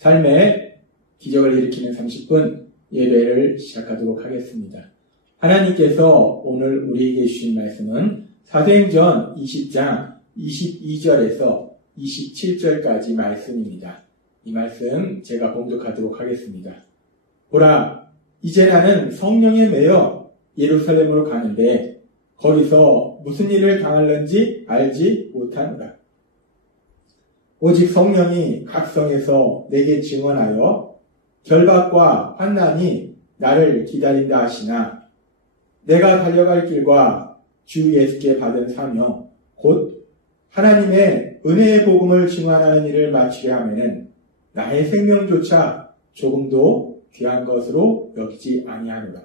삶의 기적을 일으키는 30분 예배를 시작하도록 하겠습니다. 하나님께서 오늘 우리에게 주신 말씀은 사도행전 20장 22절에서 27절까지 말씀입니다. 이 말씀 제가 봉독하도록 하겠습니다. 보라, 이제 나는 성령에 매여 예루살렘으로 가는데 거기서 무슨 일을 당할는지 알지 못하노라. 오직 성령이 각 성에서 내게 증언하여 결박과 환난이 나를 기다린다 하시나 내가 달려갈 길과 주 예수께 받은 사명 곧 하나님의 은혜의 복음을 증언하는 일을 마치려 하면은 나의 생명조차 조금도 귀한 것으로 여기지 아니하노라.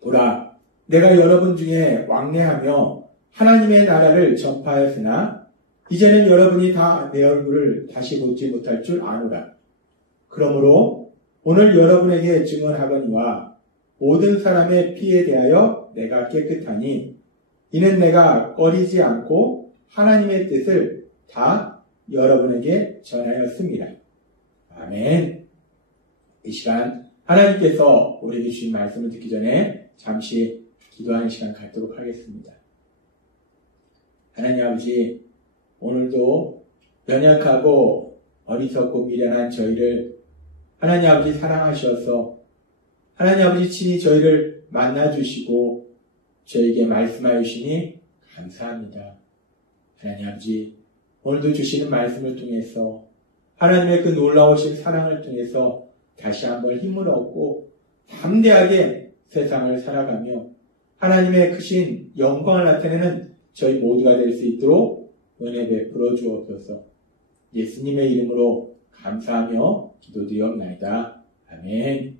보라, 내가 여러분 중에 왕래하며 하나님의 나라를 전파하였으나 이제는 여러분이 다 내 얼굴을 다시 보지 못할 줄 아노라. 그러므로 오늘 여러분에게 증언하거니와 모든 사람의 피에 대하여 내가 깨끗하니 이는 내가 꺼리지 않고 하나님의 뜻을 다 여러분에게 전하였습니다. 아멘. 이 시간 하나님께서 우리에게 주신 말씀을 듣기 전에 잠시 기도하는 시간 갖도록 하겠습니다. 하나님 아버지, 오늘도 연약하고 어리석고 미련한 저희를 하나님 아버지 사랑하셔서 하나님 아버지 친히 저희를 만나주시고 저에게 말씀하여 주시니 감사합니다. 하나님 아버지, 오늘도 주시는 말씀을 통해서 하나님의 그 놀라우신 사랑을 통해서 다시 한번 힘을 얻고 담대하게 세상을 살아가며 하나님의 크신 영광을 나타내는 저희 모두가 될 수 있도록 은혜 베풀어 주옵소서. 예수님의 이름으로 감사하며 기도드리옵나이다. 아멘.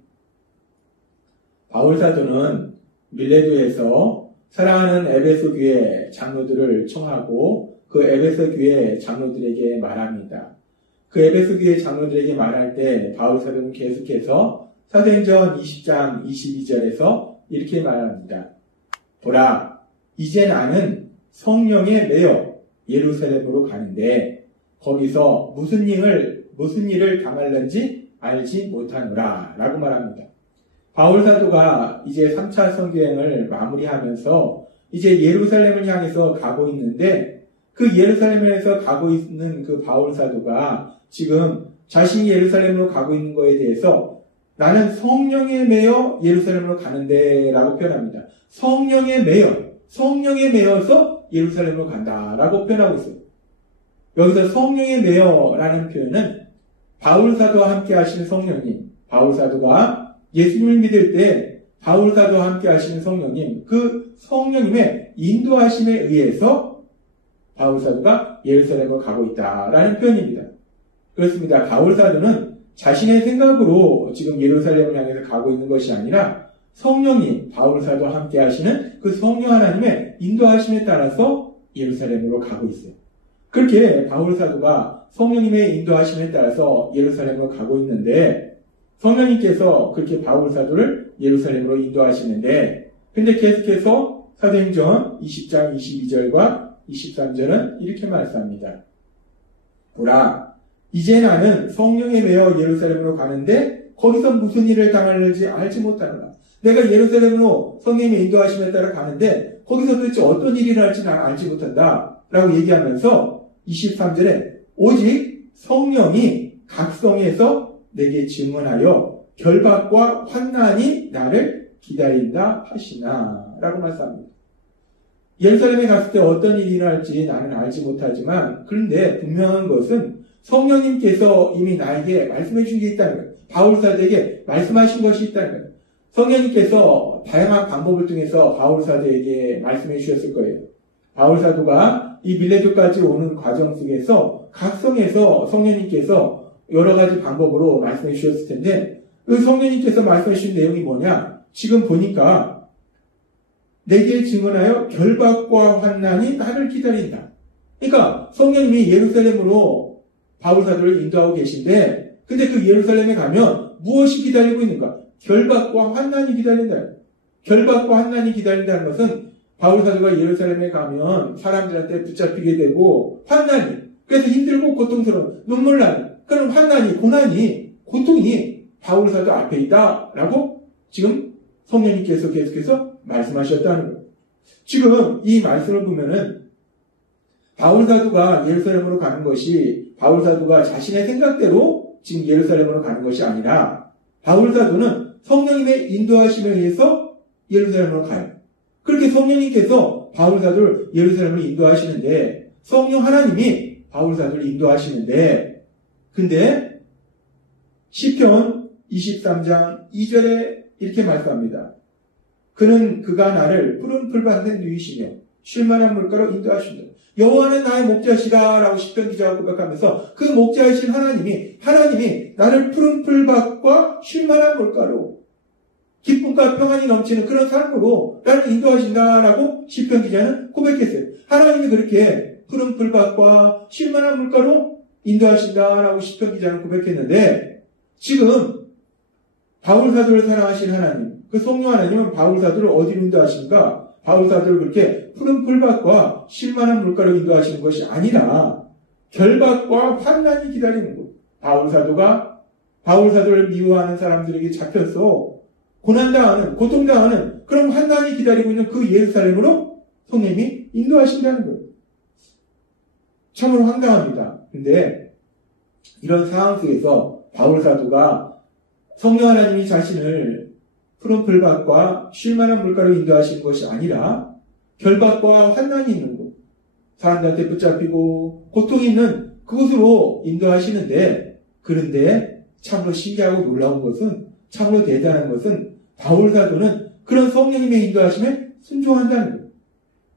바울 사도는 밀레도에서 사랑하는 에베소 교회 장로들을 청하고 그 에베소 교회 장로들에게 말합니다. 그 에베소 교회 장로들에게 말할 때 바울 사도는 계속해서 사도행전 20장 22절에서 이렇게 말합니다. 보라, 이제 나는 성령에 매여 예루살렘으로 가는데 거기서 무슨 일을 당할는지 알지 못하노라 라고 말합니다. 바울 사도가 이제 3차 선교행을 마무리하면서 이제 예루살렘을 향해서 가고 있는데 그 예루살렘에서 가고 있는 그 바울 사도가 지금 자신이 예루살렘으로 가고 있는 거에 대해서 나는 성령에 매여 예루살렘으로 가는데 라고 표현합니다. 성령에 매여서 예루살렘으로 간다라고 표현하고 있어요. 여기서 성령에 매여라는 표현은 바울 사도와 함께 하시는 성령님, 바울 사도가 예수님을 믿을 때 바울 사도와 함께 하시는 성령님, 그 성령님의 인도하심에 의해서 바울 사도가 예루살렘으로 가고 있다라는 표현입니다. 그렇습니다. 바울 사도는 자신의 생각으로 지금 예루살렘을 향해서 가고 있는 것이 아니라 성령이 바울 사도와 함께 하시는 그 성령 하나님의 인도하심에 따라서 예루살렘으로 가고 있어요. 그렇게 바울 사도가 성령님의 인도하심에 따라서 예루살렘으로 가고 있는데 성령님께서 그렇게 바울 사도를 예루살렘으로 인도하시는데 근데 계속해서 사도행전 20장 22절과 23절은 이렇게 말씀합니다. 보라, 이제 나는 성령에 매여 예루살렘으로 가는데 거기서 무슨 일을 당할는지 알지 못하노라. 내가 예루살렘으로 성령의 인도하심에 따라 가는데 거기서 도대체 어떤 일이 일어날지 난 알지 못한다 라고 얘기하면서 23절에 오직 성령이 각 성에서 내게 증언하여 결박과 환난이 나를 기다린다 하시나 라고 말씀합니다. 예루살렘에 갔을 때 어떤 일이 일어날지 나는 알지 못하지만 그런데 분명한 것은 성령님께서 이미 나에게 말씀해 주신 게 있다는 거예요. 바울 사도에게 말씀하신 것이 있다는 거예요. 성령님께서 다양한 방법을 통해서 바울 사도에게 말씀해 주셨을 거예요. 바울 사도가 이 밀레도까지 오는 과정 속에서 각 성에서 성령님께서 여러 가지 방법으로 말씀해 주셨을 텐데 그 성령님께서 말씀해 주신 내용이 뭐냐? 지금 보니까 내게 증언하여 결박과 환난이 나를 기다린다. 그러니까 성령님이 예루살렘으로 바울 사도를 인도하고 계신데 근데 그 예루살렘에 가면 무엇이 기다리고 있는가? 결박과 환난이 기다린다. 결박과 환난이 기다린다는 것은 바울 사도가 예루살렘에 가면 사람들한테 붙잡히게 되고 환난이 그래서 힘들고 고통스러운 눈물 나는 그런 그런 환난이, 고난이, 고통이 바울사도 앞에 있다라고 지금 성령님께서 계속해서 말씀하셨다는 거예요. 지금 이 말씀을 보면은 바울사도가 예루살렘으로 가는 것이 바울사도가 자신의 생각대로 지금 예루살렘으로 가는 것이 아니라 바울사도는 성령님의 인도하심에 의해서 예루살렘으로 가요. 그렇게 성령님께서 바울사도를 예루살렘으로 인도하시는데 성령 하나님이 바울사도를 인도하시는데 근데 시편 23장 2절에 이렇게 말씀합니다. 그는 그가 나를 푸른 풀밭에 누이시며 쉴만한 물가로 인도하신다. 여호와는 나의 목자시다 라고 시편 기자가 고백하면서 그 목자이신 하나님이 나를 푸른 풀밭과 쉴만한 물가로 기쁨과 평안이 넘치는 그런 삶으로 나를 인도하신다라고 시편 기자는 고백했어요. 하나님이 그렇게 푸른 풀밭과 쉴만한 물가로 인도하신다라고 시편 기자는 고백했는데 지금 바울사도를 사랑하신 하나님, 그 성령 하나님은 바울사도를 어디로 인도하신가? 바울사도를 그렇게 푸른 풀밭과 쉴만한 물가로 인도하시는 것이 아니라 결박과 환난이 기다리는 것. 바울사도를 미워하는 사람들에게 잡혀서 고난당하는, 고통당하는 그런 환난이 기다리고 있는 그 예루살렘으로 성령님이 인도하신다는 거예요. 참으로 황당합니다. 근데 이런 상황 속에서 바울사도가 성령 하나님이 자신을 푸른 풀밭과 쉴만한 물가로 인도하시는 것이 아니라 결박과 환난이 있는 곳, 사람들한테 붙잡히고 고통이 있는 그곳으로 인도하시는데 그런데 참으로 신기하고 놀라운 것은 참으로 대단한 것은 바울사도는 그런 성령님의 인도하심에 순종한다는 거예요.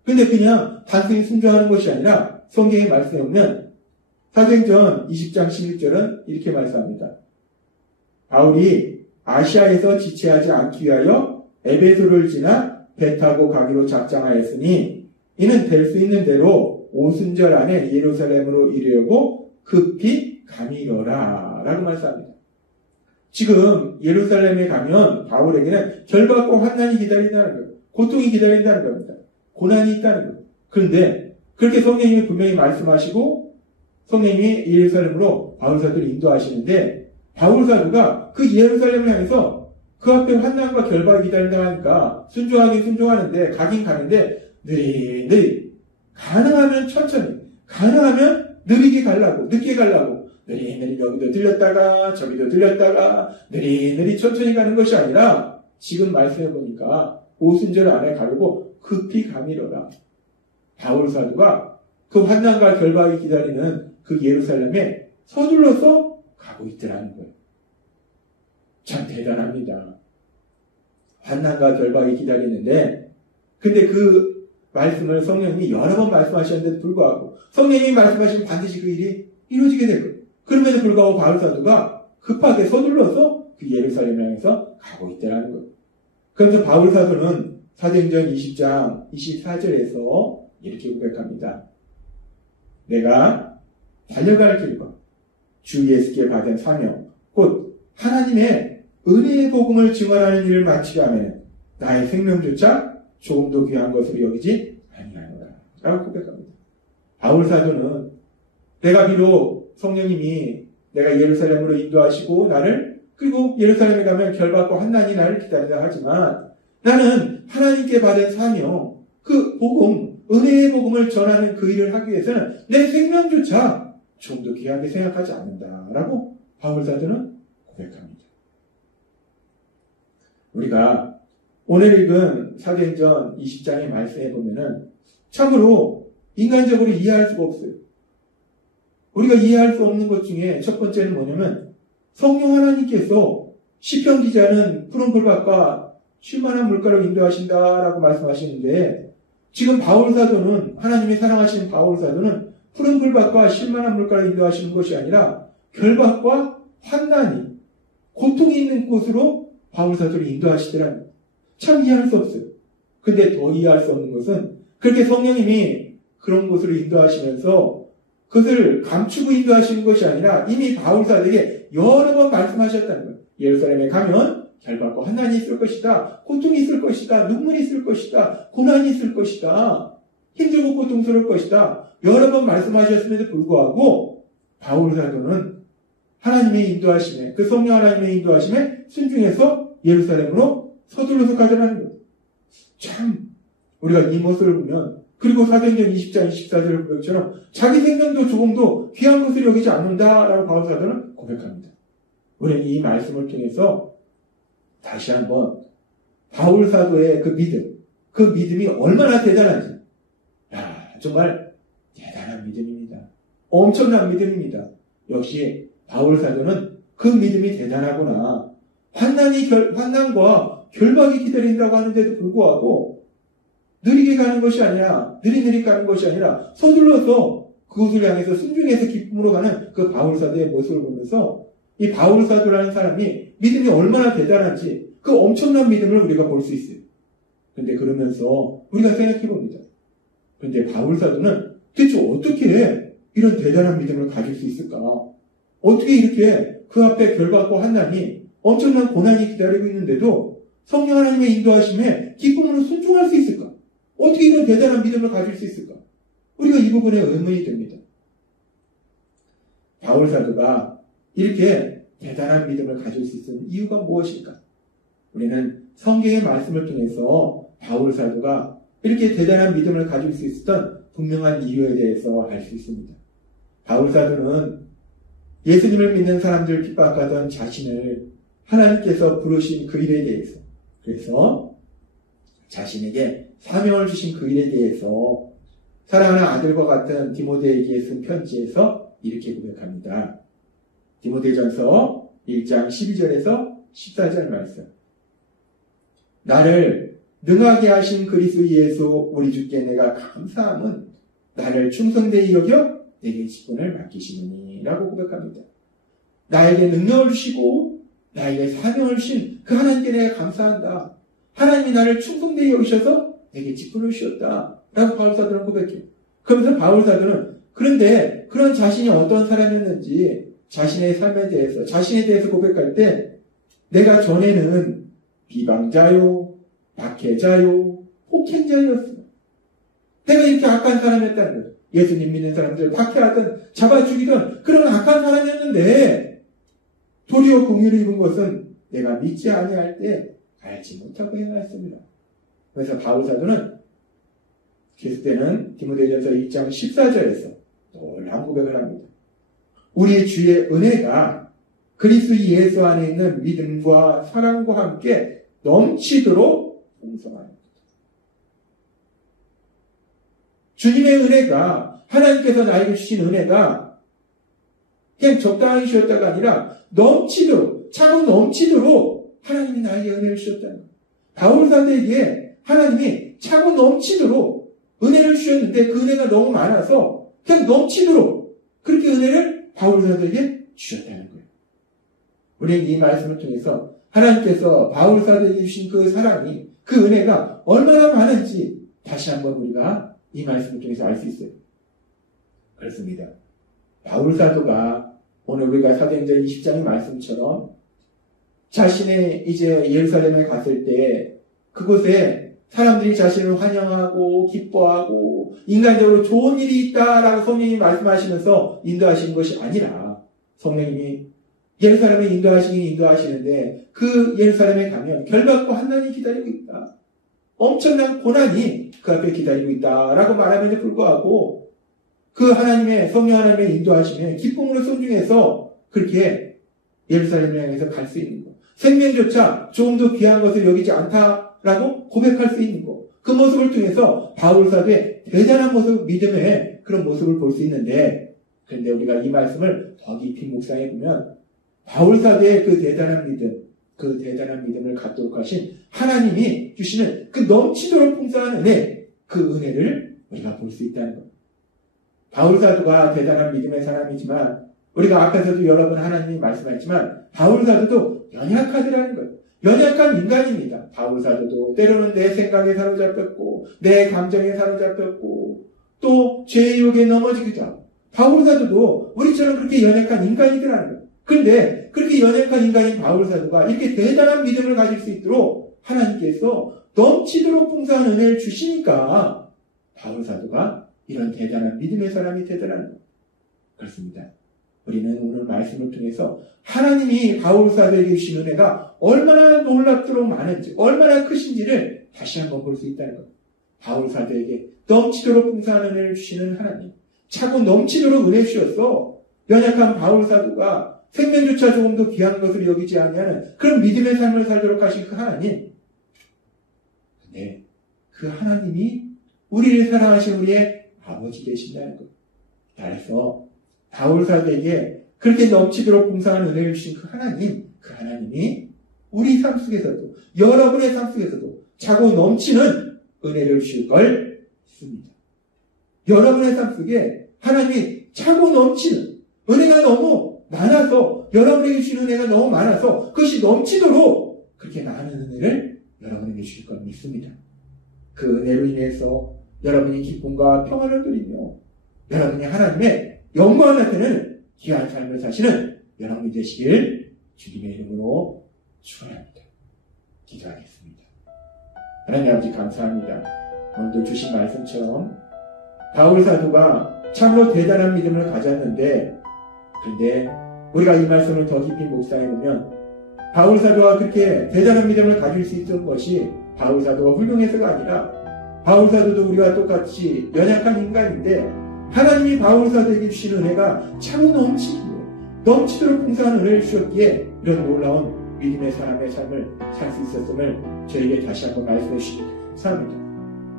근데 그냥 단순히 순종하는 것이 아니라 성경의 말씀에 보면 사도행전 20장 16절은 이렇게 말씀합니다. 바울이 아시아에서 지체하지 않기 위하여 에베소를 지나 배 타고 가기로 작정하였으니 이는 될 수 있는 대로 오순절 안에 예루살렘으로 이르려고 급히 가미러라 라고 말씀합니다. 지금 예루살렘에 가면 바울에게는 결박과 환난이 기다린다는 거예요. 고통이 기다린다는 겁니다. 고난이 있다는 거예요. 그런데 그렇게 성령님이 분명히 말씀하시고 성령님이 예루살렘으로 바울사도를 인도하시는데 바울사도가 그 예루살렘을 향해서 그 앞에 환난과 결박이 기다린다 하니까 순종하긴 순종하는데 가긴 가는데 느릿느릿 가능하면 천천히 가능하면 느리게 가려고 늦게 가려고 느릿느릿 여기도 들렸다가 저기도 들렸다가 느릿느릿 천천히 가는 것이 아니라 지금 말씀해 보니까 오순절 안에 가려고 급히 가미러라. 바울사도가 그 환난과 결박이 기다리는 그 예루살렘에 서둘러서 가고 있더라는 거예요. 참 대단합니다. 환난과 결박이 기다리는데 근데 그 말씀을 성령님이 여러 번 말씀하셨는데도 불구하고 성령님이 말씀하시면 반드시 그 일이 이루어지게 될 거예요. 그럼에도 불구하고 바울사도가 급하게 서둘러서 그 예루살렘 향해서 가고 있더라는 거예요. 그래서 바울사도는 사도행전 20장 24절에서 이렇게 고백합니다. 내가 달려갈 길과 주 예수께 받은 사명 곧 하나님의 은혜의 복음을 증언하는 일을 마치려 하면 나의 생명조차 조금도 귀한 것으로 여기지 아니하노라 라고 고백합니다. 바울사도는 내가 비록 성령님이 내가 예루살렘으로 인도하시고 나를 그리고 예루살렘에 가면 결박과 환난이 나를 기다린다 하지만 나는 하나님께 받은 사명 그 복음 은혜의 복음을 전하는 그 일을 하기 위해서는 내 생명조차 좀 더 귀하게 생각하지 않는다라고 바울사도는 고백합니다. 우리가 오늘 읽은 사도행전 20장의 말씀에 보면은 참으로 인간적으로 이해할 수가 없어요. 우리가 이해할 수 없는 것 중에 첫 번째는 뭐냐면 성령 하나님께서 시편 기자는 푸른 풀밭과 쉴만한 물가로 인도하신다라고 말씀하시는데 지금 바울사도는 하나님이 사랑하시는 바울사도는 푸른 풀밭과 쉴만한 물가로 인도하시는 것이 아니라 결박과 환난이 고통이 있는 곳으로 바울사도를 인도하시더라는 참 이해할 수 없어요. 근데 더 이해할 수 없는 것은 그렇게 성령님이 그런 곳으로 인도하시면서 그것을 감추고 인도하시는 것이 아니라 이미 바울사도에게 여러 번 말씀하셨다는 거예요. 예루살렘에 가면 결박과 환난이 있을 것이다. 고통이 있을 것이다. 눈물이 있을 것이다. 고난이 있을 것이다. 힘들고 고통스러울 것이다. 여러 번 말씀하셨음에도 불구하고 바울사도는 하나님의 인도하심에, 그 성령 하나님의 인도하심에 순종해서 예루살렘으로 서둘러서 가져가는 거예요. 참 우리가 이 모습을 보면, 그리고 사도행전 20장 24절 고백처럼 자기 생명도 조금도 귀한 것을 여기지 않는다라고 바울 사도는 고백합니다. 우리는 이 말씀을 통해서 다시 한번 바울 사도의 그 믿음, 그 믿음이 얼마나 대단한지, 정말 대단한 믿음입니다. 엄청난 믿음입니다. 역시 바울 사도는 그 믿음이 대단하구나. 환난과 결박이 기다린다고 하는데도 불구하고 느리게 가는 것이 아니라, 느리느리 가는 것이 아니라 서둘러서 그곳을 향해서 순종해서 기쁨으로 가는 그 바울 사도의 모습을 보면서 이 바울 사도라는 사람이 믿음이 얼마나 대단한지 그 엄청난 믿음을 우리가 볼 수 있어요. 근데 그러면서 우리가 생각해 봅니다. 그런데 바울 사도는 대체 어떻게 이런 대단한 믿음을 가질 수 있을까? 어떻게 이렇게 그 앞에 결박과 환난이, 엄청난 고난이 기다리고 있는데도 성령 하나님의 인도하심에 기쁨으로 순종할 수 있을까? 어떻게 이런 대단한 믿음을 가질 수 있을까? 우리가 이 부분에 의문이 듭니다. 바울 사도가 이렇게 대단한 믿음을 가질 수 있는 이유가 무엇일까? 우리는 성경의 말씀을 통해서 바울 사도가 이렇게 대단한 믿음을 가질 수 있었던 분명한 이유에 대해서 알 수 있습니다. 바울 사도는 예수님을 믿는 사람들 핍박하던 자신을 하나님께서 부르신 그 일에 대해서, 그래서 자신에게 사명을 주신 그 일에 대해서 사랑하는 아들과 같은 디모데에게 쓴 편지에서 이렇게 고백합니다. 디모데전서 1장 12절에서 14절 말씀. 나를 능하게 하신 그리스도 예수 우리 주께 내가 감사함은 나를 충성되이 여겨 내게 직분을 맡기시느니 라고 고백합니다. 나에게 능력을 주시고 나에게 사명을 주신 그 하나님께 내가 감사한다. 하나님이 나를 충성되이 여기셔서 내게 직분을 주셨다 라고 바울사도는 고백해요. 그러면서 바울사도는 그런데 그런 자신이 어떤 사람이었는지 자신의 삶에 대해서, 자신에 대해서 고백할 때 내가 전에는 비방자요, 박해자요, 폭행자였어. 내가 이렇게 악한 사람이었다는 거예요. 예수님 믿는 사람들 박해하던, 잡아 죽이던 그런 악한 사람이었는데 도리어 공유를 입은 것은 내가 믿지 아니할 때 알지 못하고 행하였습니다. 그래서 바울사도는 계속되는 디모데전서 2장 14절에서 놀라운 고백을 합니다. 우리의 주의 은혜가 그리스도 예수 안에 있는 믿음과 사랑과 함께 넘치도록 풍성합니다. 주님의 은혜가, 하나님께서 나에게 주신 은혜가 그냥 적당히 주셨다가 아니라 넘치도록, 차고 넘치도록 하나님이 나에게 은혜를 주셨다는 거예요. 바울사도에게 하나님이 차고 넘치도록 은혜를 주셨는데 그 은혜가 너무 많아서 그냥 넘치도록 그렇게 은혜를 바울사도에게 주셨다는 거예요. 우리는 이 말씀을 통해서 하나님께서 바울사도에게 주신 그 사랑이, 그 은혜가 얼마나 많은지 다시 한번 우리가 이 말씀을 통해서 알 수 있어요. 그렇습니다. 바울사도가 오늘 우리가 사도행전 20장의 말씀처럼 자신의 이제 예루살렘에 갔을 때 그곳에 사람들이 자신을 환영하고 기뻐하고 인간적으로 좋은 일이 있다라고 성령님이 말씀하시면서 인도하시는 것이 아니라 성령님이 예루살렘에 인도하시는데 그 예루살렘에 가면 결박과 환난이 기다리고 있다. 엄청난 고난이 그 앞에 기다리고 있다라고 말함에도 불구하고 그 하나님의 성령 하나님의 인도하심에 기쁨으로 순종해서 그렇게 예루살렘을 향해서 갈 수 있는 것. 생명조차 조금도 귀한 것을 여기지 않다라고 고백할 수 있는 것. 그 모습을 통해서 바울사도의 대단한 모습, 믿음의 그런 모습을 볼 수 있는데, 그런데 우리가 이 말씀을 더 깊이 묵상해 보면 바울사도의 그 대단한 믿음, 그 대단한 믿음을 갖도록 하신 하나님이 주시는 그 넘치도록 풍성한 은혜, 그 은혜를 우리가 볼 수 있다는 것. 바울사도가 대단한 믿음의 사람이지만 우리가 앞에서도 여러 번 하나님이 말씀하셨지만 바울사도도 연약하더라는 거예요. 연약한 인간입니다. 바울사도도 때로는 내 생각에 사로잡혔고 내 감정에 사로잡혔고 또 죄의 유혹에 넘어지기도 하고 바울사도도 우리처럼 그렇게 연약한 인간이더라는 거예요. 그런데 그렇게 연약한 인간인 바울사도가 이렇게 대단한 믿음을 가질 수 있도록 하나님께서 넘치도록 풍성한 은혜를 주시니까 바울사도가 이런 대단한 믿음의 사람이 되더라는 거예요. 그렇습니다. 우리는 오늘 말씀을 통해서 하나님이 바울 사도에게 주신 은혜가 얼마나 놀랍도록 많은지, 얼마나 크신지를 다시 한번 볼 수 있다는 것. 바울 사도에게 넘치도록 풍성한 은혜를 주시는 하나님, 차고 넘치도록 은혜 주셨어. 연약한 바울 사도가 생명조차 조금도 귀한 것으로 여기지 아니하는 그런 믿음의 삶을 살도록 하신 그 하나님. 근데 그 하나님이 우리를 사랑하신 우리의 아버지 되신다는 것. 따라서 바울 사도에게 그렇게 넘치도록 풍성한 은혜를 주신 그 하나님이 우리 삶 속에서도, 여러분의 삶 속에서도 차고 넘치는 은혜를 주실 걸 믿습니다. 여러분의 삶 속에 하나님이 차고 넘치는 은혜가 너무 많아서, 여러분에게 주신 은혜가 너무 많아서 그것이 넘치도록 그렇게 많은 은혜를 여러분에게 주실 걸 믿습니다. 그 은혜로 인해서 여러분이 기쁨과 평안을 누리며 여러분이 하나님의 영광을 나타내는 귀한 삶을 사시는 여러분이 되시길 주님의 이름으로 축원합니다. 기도하겠습니다. 하나님 아버지 감사합니다. 오늘도 주신 말씀처럼 바울 사도가 참으로 대단한 믿음을 가졌는데, 그런데 우리가 이 말씀을 더 깊이 묵상해보면 바울 사도가 그렇게 대단한 믿음을 가질 수 있었던 것이 바울 사도가 훌륭해서가 아니라, 바울 사도도 우리와 똑같이 연약한 인간인데 하나님이 바울 사도에게 주신 은혜가 차고 넘치도록 풍성한 은혜를 주셨기에 이런 놀라운 믿음의 사람의 삶을 살 수 있었음을 저에게 다시 한번 말씀해 주시기 감사합니다.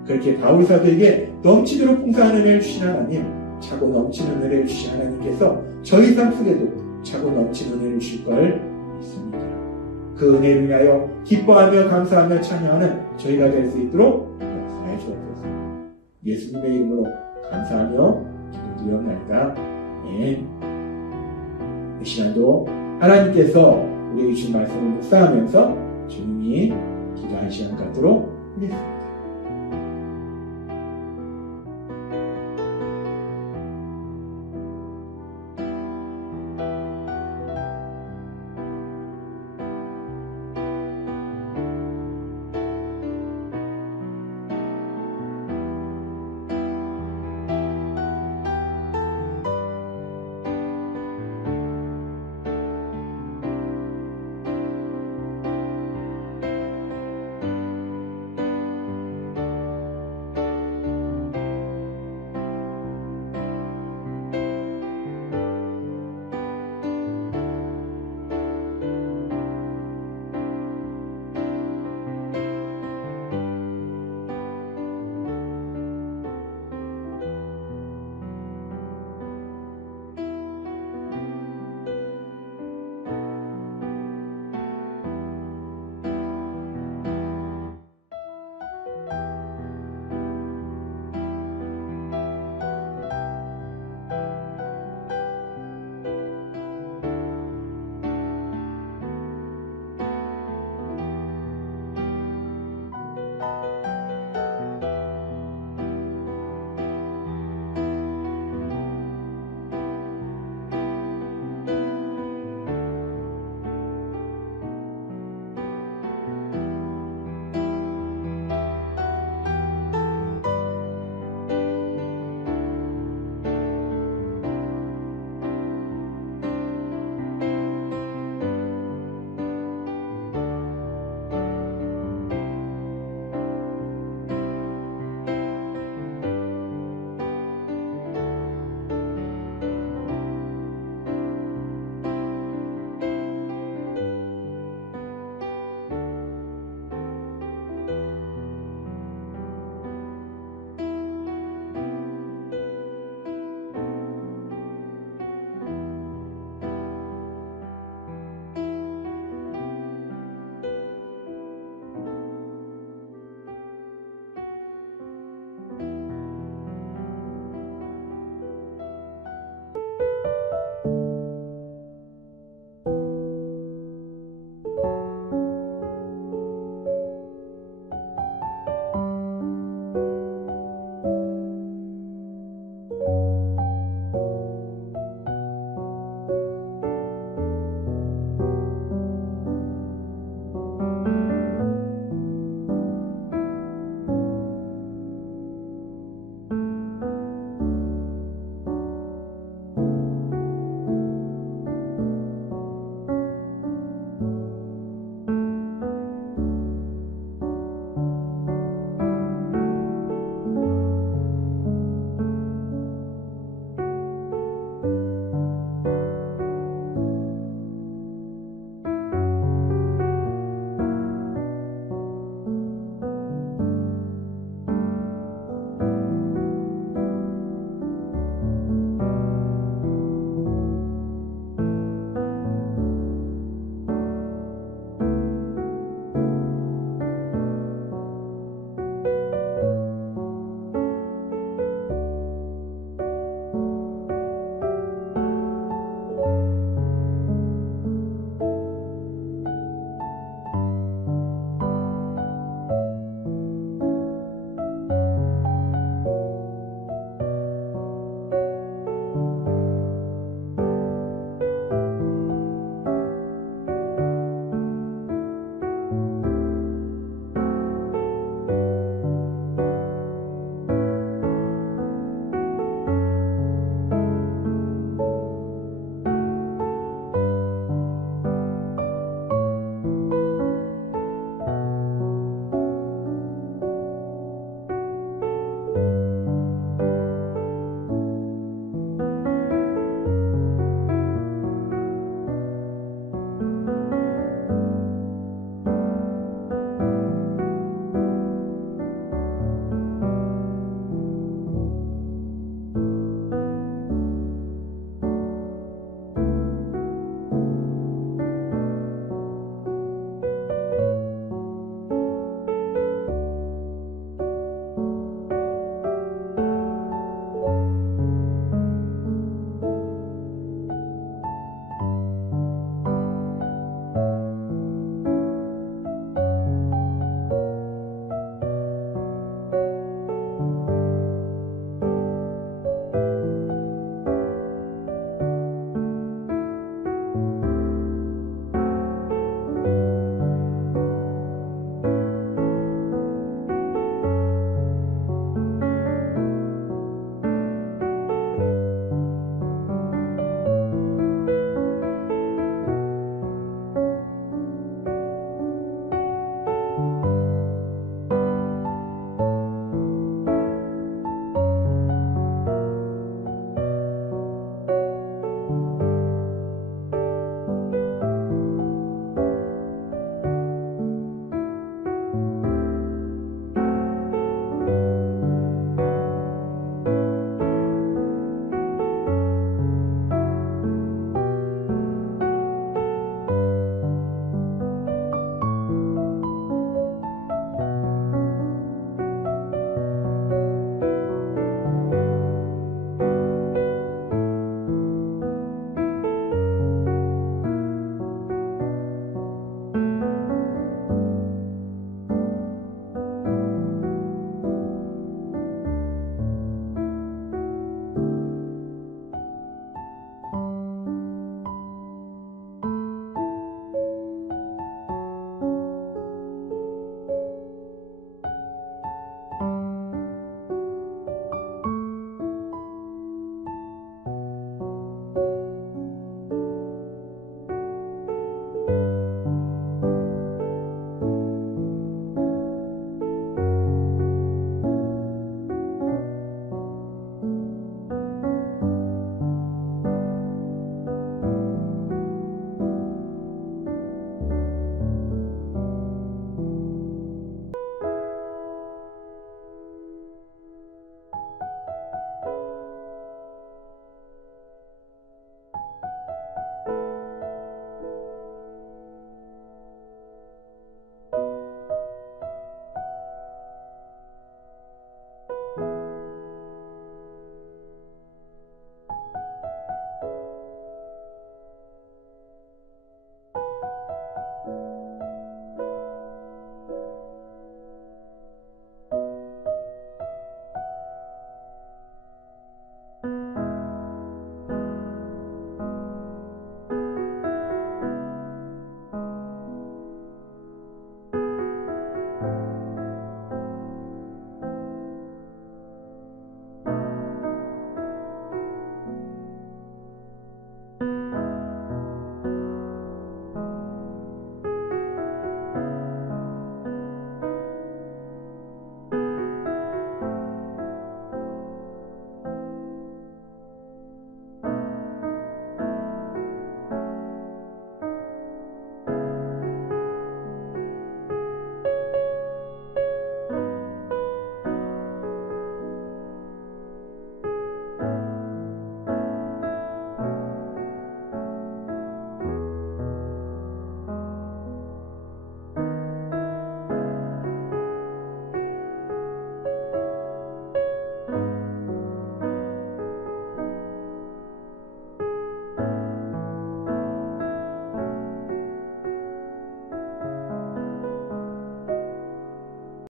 그렇게 바울 사도에게 넘치도록 풍성한 은혜를 주신 하나님, 차고 넘치는 은혜를 주신 하나님께서 저희 삶 속에도 차고 넘치는 은혜를 주실 걸 믿습니다. 그 은혜를 위하여 기뻐하며 감사하며 찬양하는 저희가 될 수 있도록 역사해 주옵소서. 예수님의 이름으로 감사하며 기도드리옵나이다. 아멘. 이 시간도 하나님께서 우리에게 주신 말씀을 묵상하면서 조용히 기도한 시간 갖도록 하겠습니다.